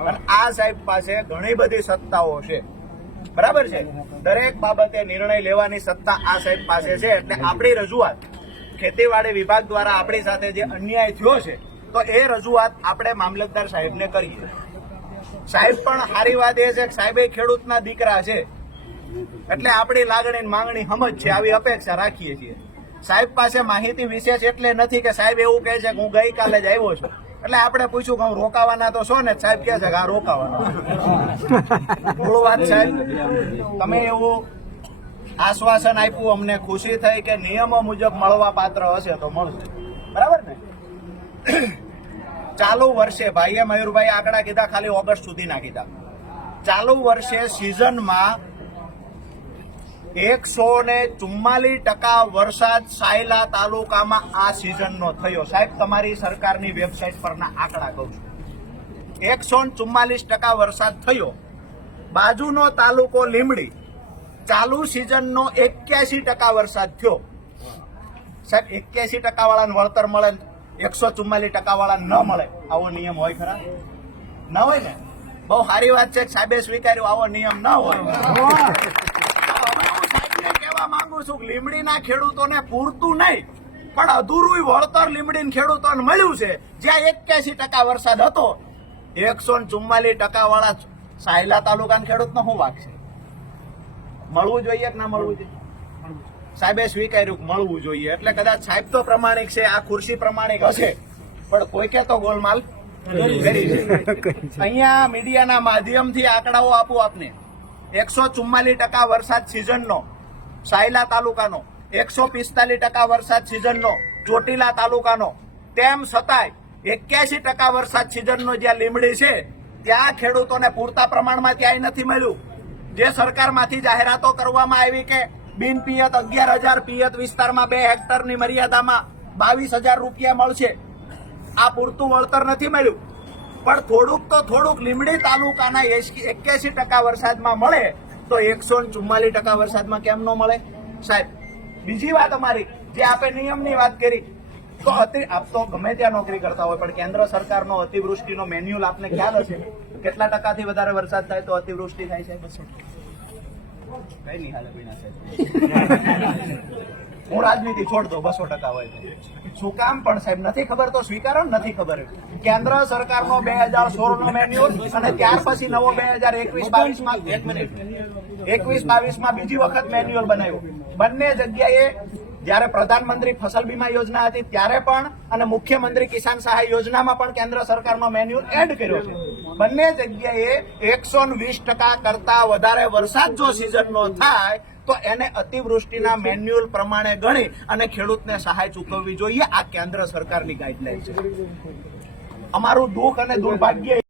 અને આ સાહેબ પાસે ઘણી બધી સત્તાઓ છે. બરાબર છે? દરેક બાબતે નિર્ણય લેવાની સત્તા આ સાહેબ પાસે છે. એટલે આપણી રજૂઆત ખેતીવાડી વિભાગ દ્વારા આપણી સાથે જે અન્યાય થયો છે, તો એ રજૂઆત આપણે મામલતદાર સાહેબને કરીએ. સાહેબ પણ સારી વાત એ છે કે સાહેબ ખેડૂતના દીકરા છે. એટલે આપણી લાગણી માંગણી સમજ છે. આવી અપેક્ષા રાખીએ છીએ. સાહેબ પાસે માહિતી વિશેષ એટલે નથી કે સાહેબ એવું કહે છે કે હું ગઈકાલે જ આવ્યો છું. એટલે આપણે પૂછ્યું કે હું રોકાવાના તો છો ને સાહેબ કે છે કે આ રોકાવાના. મૂળ વાત, સાહેબ. તમે એવું આશ્વાસન આપ્યું, અમને ખુશી થઈ કે નિયમો મુજબ મળવા પાત્ર હશે તો મળશે. બરાબર ને? ચાલુ વર્ષે ભાઈએ મયુરભાઈ આંકડા કીધા ખાલી ઓગસ્ટ સુધીના કીધા. ચાલુ વર્ષે સિઝનમાં એકસો ને ચુમ્માલીસ ટકા વરસાદ સાયલા તાલુકામાં આ સિઝનનો થયો. સાહેબ, તમારી સરકારની વેબસાઇટ પરના આંકડા કહું છું. એકસો ને ચુમ્માલીસ ટકા વરસાદ થયો. બાજુનો તાલુકો લીમડી ચાલુ સિઝનનો એક્યાસી ટકા વરસાદ થયો. સાહેબ, એક્યાસી ટકા વાળાને વળતર મળે એકસો ચુમ્માલીસ ટકા વાળા ન મળે. આવો નિયમ હોય ખરા? ન હોય ને? બહુ સારી વાત છે સાહેબે સ્વીકાર્યો, આવો નિયમ ન હોય. સાહેબને કહેવા માંગુ છું કે લીમડીના ખેડૂતોને પૂરતું નહીં પણ અધૂરું વળતર લીમડીના ખેડૂતોને મળ્યું છે. જ્યાં એક્યાસી ટકા વરસાદ હતો એકસો ચુમ્માલીસ ટકા વાળા સાયલા તાલુકાના ખેડૂતનો શું વાક છે? મળવું જોઈએ કે ના મળવું જોઈએ? સાહેબે સ્વીકાર્યું મળવું જોઈએ. એટલે કદાચ સાહેબ તો પ્રમાણિક છે આ ખુરશી પ્રમાણિક હશે. પણ કોઈ કે તો ગોલમાલ કરી છે અહીંયા મીડિયાના માધ્યમથી આંકડાઓ આપું આપને. એકસો ચુમ્માલીસ ટકા વરસાદ સિઝનનો, સાયલા તાલુકાનો, એકસો પિસ્તાલીસ ટકા વરસાદ સિઝનનો, ચોટીલા તાલુકાનો. તેમ છતાંય એક્યાસી ટકા વરસાદ સિઝનનો જ્યાં લીમડી છે, ત્યાં ખેડૂતોને પૂરતા પ્રમાણમાં ક્યાંય નથી મળ્યું. જે સરકારમાંથી જાહેરાતો કરવામાં આવી કે બિન પિયત અગિયાર હજાર પિયત વિસ્તારમાં બે હેક્ટરની મર્યાદામાં બાવીસ હજાર રૂપિયા મળશે, આ પૂરતું વળતર નથી મળ્યું. પણ થોડુંક તો થોડુંક લીમડી તાલુકાના એક્યાસી ટકા વરસાદમાં મળે, તો એકસો ચુમ્માલીસ ટકા વરસાદમાં કેમ ન મળે? સાહેબ, બીજી વાત અમારી, જે આપણે નિયમની વાત કરી, તો અતિ આપ તો ગમે ત્યાં નોકરી કરતા હોય, પણ કેન્દ્ર સરકારનો અતિવૃષ્ટિનો મેન્યુઅલ આપને ખ્યાલ હશે, કેટલા ટકાથી વધારે વરસાદ થાય તો અતિવૃષ્ટિ થાય છે બસો કઈ નહીં હાલે હું રાજનીતિ છોડ બસો ટકા હોય શું કામ પણ સાહેબ, નથી ખબર તો સ્વીકારો નથી ખબર. કેન્દ્ર સરકારનો બે હજાર સોળ નો મેન્યુઅલ અને ત્યાર પછી નવો બે હજાર એકવીસ બાવીસમાં એક મિનિટ એકવીસ બાવીસમાં બીજી વખત મેન્યુઅલ બનાવ્યું. બંને જગ્યાએ જ્યારે પ્રધાનમંત્રી ફસલ બીમા યોજના હતી, ત્યારે પણ અને મુખ્યમંત્રી કિસાન સહાય યોજનામાં પણ કેન્દ્ર સરકારનો મેન્યુઅલ એડ કર્યો છે. બંને જગ્યાએ એકસો વીસ ટકા કરતા વધારે વરસાદ જો સિઝનનો થાય તો એને અતિવૃષ્ટિના મેન્યુઅલ પ્રમાણે ગણી અને ખેડૂતને સહાય ચૂકવવી જોઈએ આ કેન્દ્ર સરકારની ગાઈડલાઈન છે. અમારું દુઃખ અને દુર્ભાગ્ય